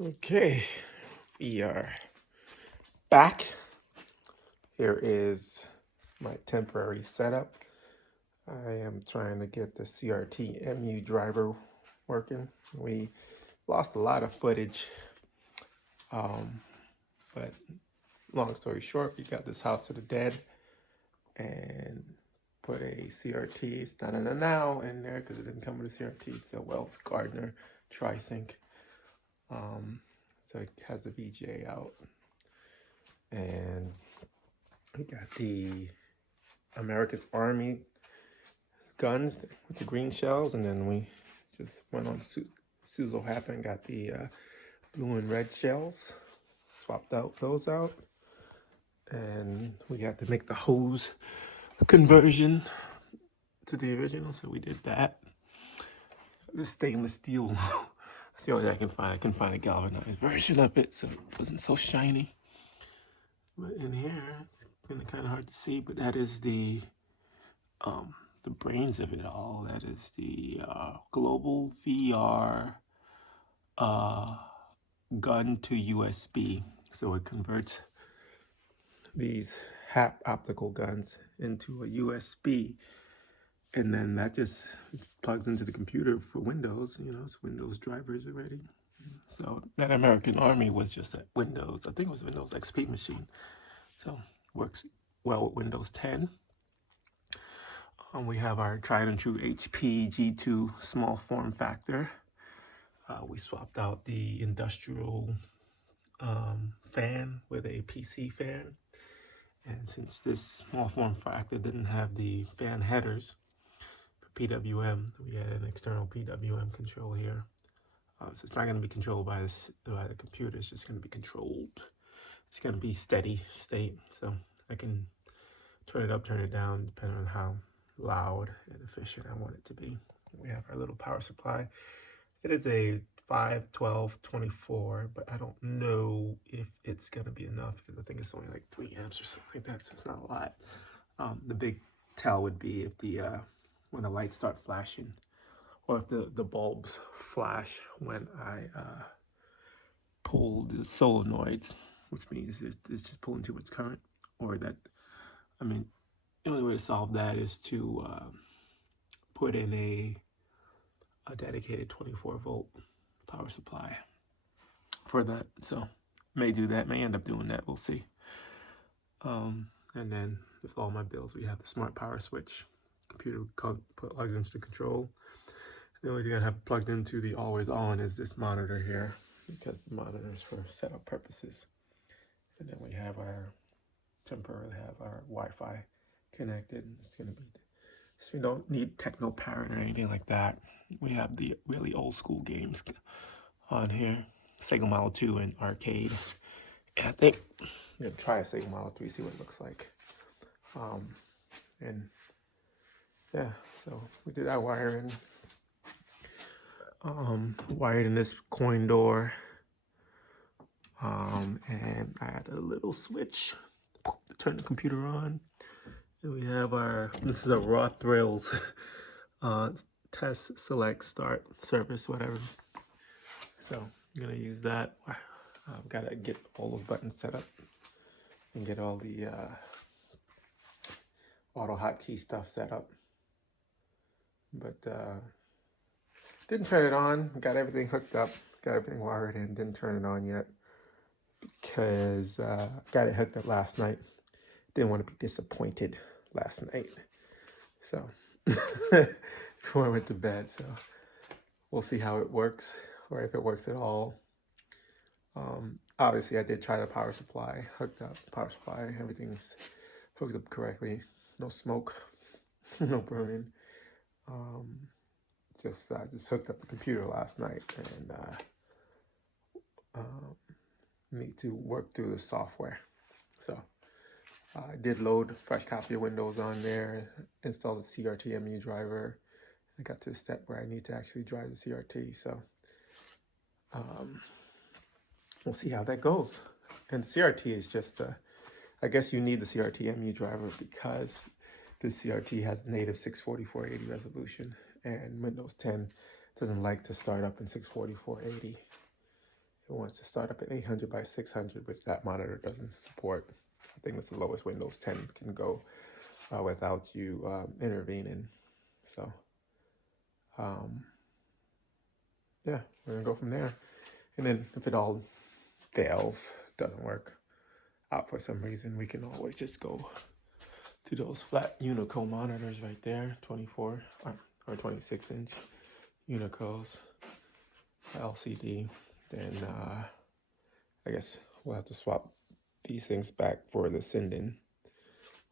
Okay, we are back. Here is my temporary setup. I am trying to get the CRT MU driver working. We lost a lot of footage, but long story short, we got this house to the dead and put a CRT. It's not in a now in there because it didn't come with a CRT. It's a Wells Gardner tri-sync. So it has the VGA out. And we got the America's Army guns with the green shells, and then we just went on Suzo Happen, got the blue and red shells, swapped those out, and we had to make the hose conversion to the original, so we did that. The stainless steel. That's the only thing I can find. I can find a galvanized version of it, so it wasn't so shiny. But in here, it's kind of hard to see, but that is the brains of it all. That is the global VR gun to USB. So it converts these HAP optical guns into a USB, and then that just plugs into the computer for Windows. You know, it's Windows drivers already. So that American Army was just a Windows. I think it was Windows XP machine. So works well with Windows 10. We have our tried and true HP G2 small form factor. We swapped out the industrial fan with a PC fan. And since this small form factor didn't have the fan headers for PWM, we had an external PWM control here. So it's not going to be controlled by the computer. It's just going to be controlled. It's going to be steady state. So I can turn it up, turn it down, depending on how loud and efficient I want it to be. We have our little power supply. It is a 5, 12, 24, but I don't know if it's going to be enough because I think it's only like 3 amps or something like that, so it's not a lot. The big tell would be if when the lights start flashing, or if the bulbs flash when I pull the solenoids, which means it's just pulling too much current, or that, I mean, the only way to solve that is to put in a dedicated 24-volt power supply for that. So may do that, may end up doing that, we'll see. And then with all my bills, we have the smart power switch. Computer plugs into the control. The only thing I have plugged into the always on is this monitor here, because the monitor is for setup purposes. And then we have temporarily have our Wi-Fi connected. It's gonna be, so we don't need techno parent or anything like that. We have the really old school games on here. Sega Model 2 and arcade. Yeah, I think I'm gonna try a Sega Model 3, see what it looks like. And yeah, so we did that wiring. Wired in this coin door. And I had a little switch to turn the computer on. And we have this is a Raw Thrills test, select, start, service, whatever. So I'm gonna use that. I've gotta get all those buttons set up and get all the auto hotkey stuff set up. But didn't turn it on. Got everything hooked up. Got everything wired in. Didn't turn it on yet because got it hooked up last night. Didn't want to be disappointed last night. So before I went to bed. So we'll see how it works, or if it works at all. Obviously, I did try the power supply, hooked up power supply. Everything's hooked up correctly. No smoke, no burning. Just hooked up the computer last night and need to work through the software. So I did load a fresh copy of Windows on there, install the CRT MU driver. I got to the step where I need to actually drive the CRT. So we'll see how that goes. And the CRT is just, I guess you need the CRT MU driver because the CRT has native 64480 resolution, and Windows 10 doesn't like to start up in 64480. it wants to start up at 800 by 600, which that monitor doesn't support. I think it's the lowest Windows 10 can go without you intervening. So, yeah, we're gonna go from there. And then if it all fails, doesn't work out for some reason, we can always just go to those flat Unico monitors right there, 24 or 26 inch Unicos, LCD. Then I guess we'll have to swap these things back for the send-in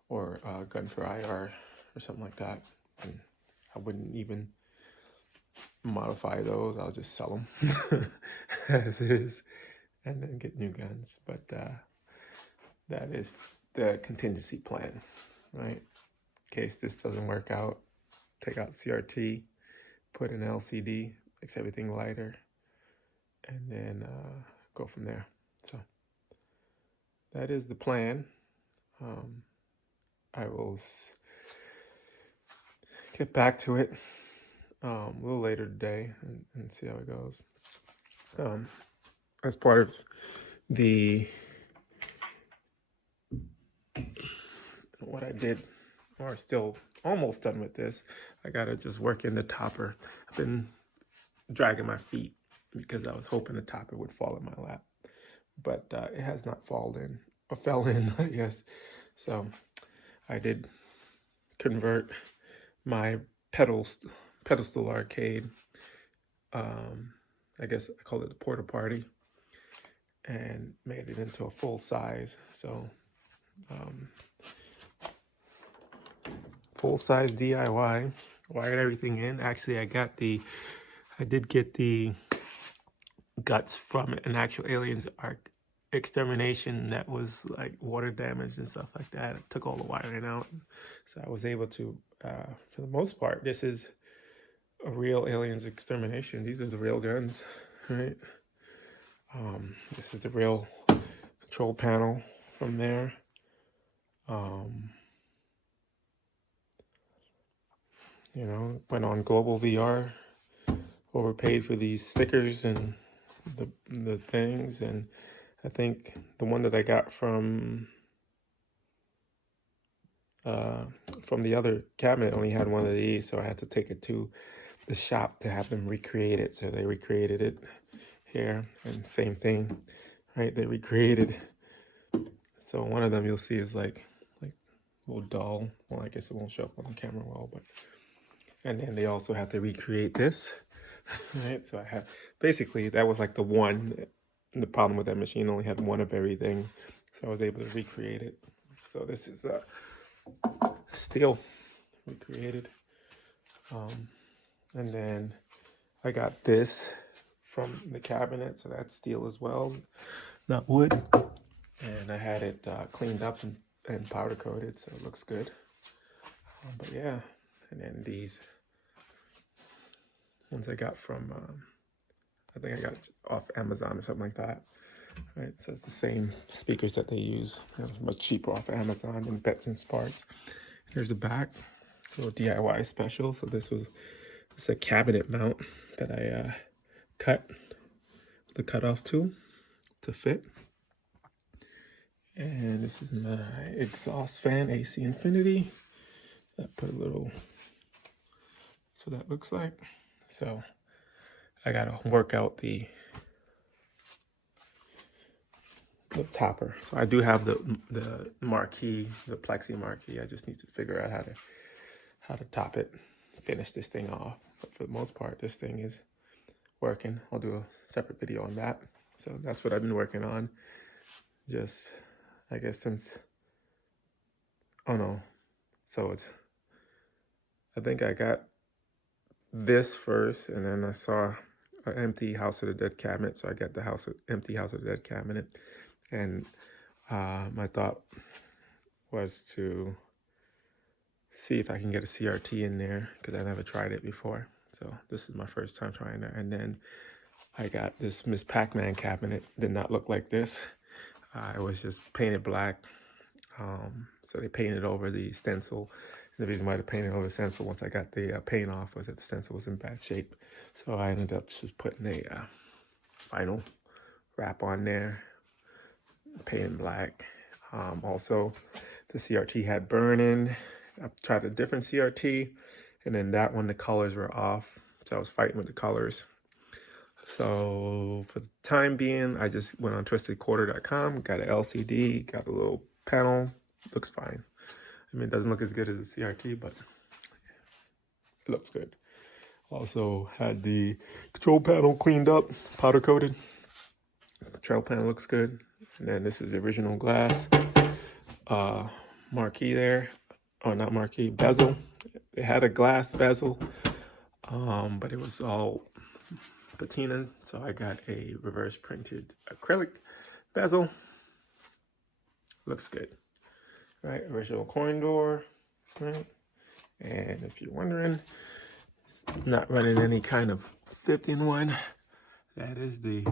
or gun for IR or something like that. And I wouldn't even modify those. I'll just sell them as is and then get new guns. But that is the contingency plan, right? In case this doesn't work out, take out CRT, put in LCD, makes everything lighter, and then go from there. So that is the plan. I will get back to it a little later today and see how it goes. As part of the what I did, or still almost done with this, I gotta just work in the topper. I've been dragging my feet because I was hoping the topper would fall in my lap, but it has not fallen in, or fell in, I guess. So I did convert my pedestal arcade, I guess I call it the porta party, and made it into a full size. So full size DIY, wired everything in. Actually, I did get the guts from an actual Aliens Extermination that was like water damaged and stuff like that. I took all the wiring out, so I was able to, for the most part, this is a real Aliens Extermination. These are the real guns, right? This is the real control panel from there. You know, went on Global VR, overpaid for these stickers and the things, and I think the one that I got from the other cabinet only had one of these, so I had to take it to the shop to have them recreate it. So they recreated it here, and same thing, right? They recreated. So one of them you'll see is like a little doll. Well, I guess it won't show up on the camera well, but and then they also have to recreate this, right? So I have basically that was like the one. The problem with that machine only had one of everything, so I was able to recreate it. So this is steel recreated, and then I got this from the cabinet, so that's steel as well, not wood. And I had it cleaned up and powder coated, so it looks good. But yeah, and then these ones I got from, I think I got off Amazon or something like that. Right, so it's the same speakers that they use. It was much cheaper off Amazon than Bets and Sparks. Here's the back, little DIY special. So this is a cabinet mount that I cut the cutoff tool to fit. And this is my exhaust fan, AC Infinity. I put a little, that's what that looks like. So I gotta work out the topper. So I do have the marquee, the plexi marquee. I just need to figure out how to top it, finish this thing off. But for the most part, this thing is working. I'll do a separate video on that. So that's what I've been working on. Just, I guess since, oh no. So I think I got this first, and then I saw an empty House of the Dead cabinet. So I got the empty House of the Dead cabinet. And my thought was to see if I can get a CRT in there, because I never tried it before. So this is my first time trying that. And then I got this Miss Pac-Man cabinet. Did not look like this. It was just painted black. So they painted over the stencil. And the reason why they painted over the stencil once I got the paint off was that the stencil was in bad shape. So I ended up just putting a vinyl wrap on there, painted black. Also, the CRT had burn-in. I tried a different CRT, and then that one the colors were off, so I was fighting with the colors. So for the time being, I just went on twistedquarter.com, got an LCD, got a little panel. Looks fine. I mean, it doesn't look as good as the CRT, but it looks good. Also had the control panel cleaned up, powder coated. The control panel looks good. And then this is the original glass marquee there. Or not marquee, bezel. It had a glass bezel, but it was all patina, so I got a reverse printed acrylic bezel. Looks good. Right, original coin door. Right, and if you're wondering, it's not running any kind of 5-in-1. That is the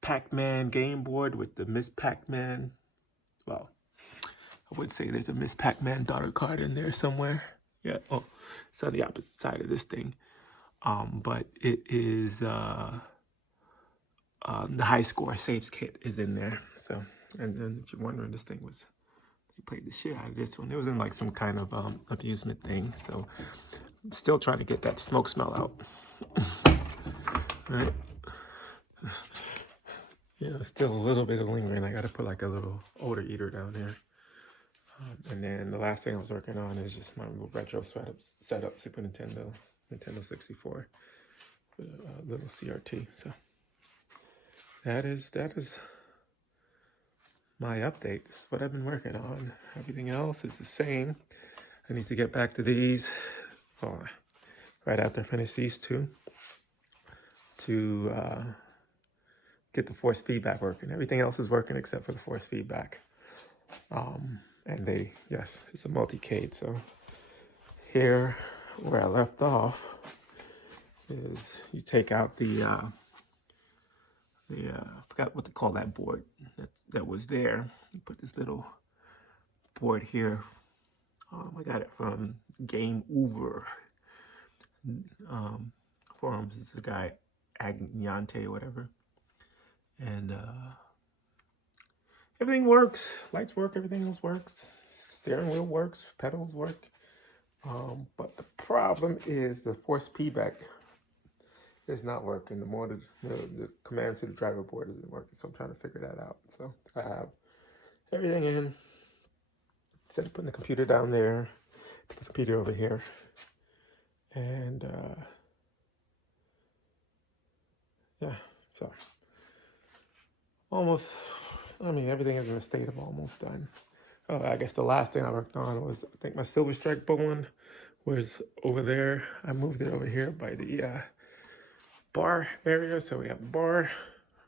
Pac-Man game board with the Miss Pac-Man. Well, I would say there's a Miss Pac-Man daughter card in there somewhere. Yeah, oh, it's on the opposite side of this thing. But it is the high score saves kit is in there. So, and then if you're wondering, this thing was, they played the shit out of this one. It was in like some kind of amusement thing. So, still trying to get that smoke smell out. Right? Yeah, still a little bit of lingering. I got to put like a little odor eater down here. And then the last thing I was working on is just my retro setup Super Nintendo 64, with a little CRT. So that is my update. This is what I've been working on. Everything else is the same. I need to get back to these right after I finish these two to get the force feedback working. Everything else is working except for the force feedback. And yes, it's a multicade. So here, where I left off, is you take out I forgot what to call that board that was there. You put this little board here. I got it from Game Over forums. It's a guy, Agnante, whatever. And everything works. Lights work, everything else works. Steering wheel works, pedals work. But the problem is the force feedback is not working. The commands to the driver board isn't working, so I'm trying to figure that out. So I have everything in. Instead of putting the computer down there, put the computer over here, and yeah. So almost. I mean, everything is in a state of almost done. Oh, I guess the last thing I worked on was, I think my Silver Strike bowling was over there. I moved it over here by the bar area. So we have the bar,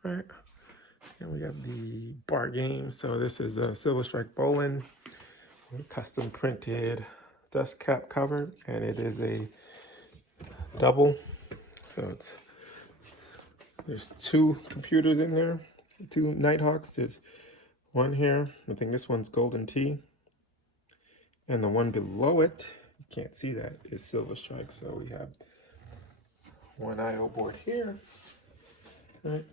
right? And we have the bar game. So this is a Silver Strike bowling, custom printed dust cap cover, and it is a double. So there's two computers in there, two Nighthawks. There's one here. I think this one's Golden Tee. And the one below it, you can't see that, is Silver Strike. So we have one I/O board here, right?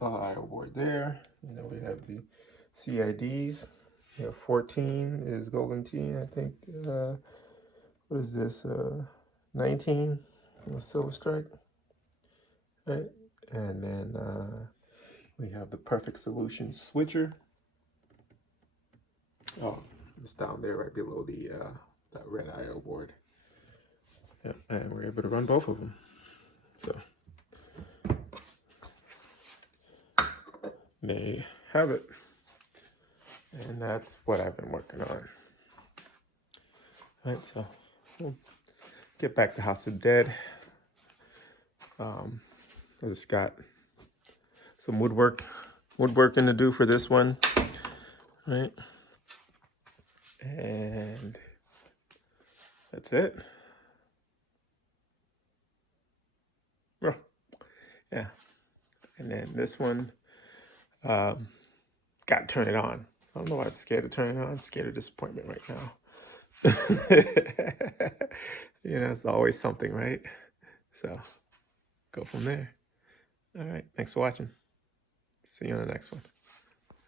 I/O board there. And then we have the CIDs. We have 14 is Golden Tee. I think, what is this? 19 is Silver Strike, right? And then we have the Perfect Solution switcher. Oh, it's down there right below the that red I/O board. Yep, and we're able to run both of them. So there you have it. And that's what I've been working on. All right, so we'll get back to House of Dead. I just got some woodworking to do for this one, right? And that's it. Oh, yeah. And then this one, got to turn it on. I don't know why I'm scared to turn it on. I'm scared of disappointment right now. You know, it's always something, right? So go from there. All right, thanks for watching. See you on the next one.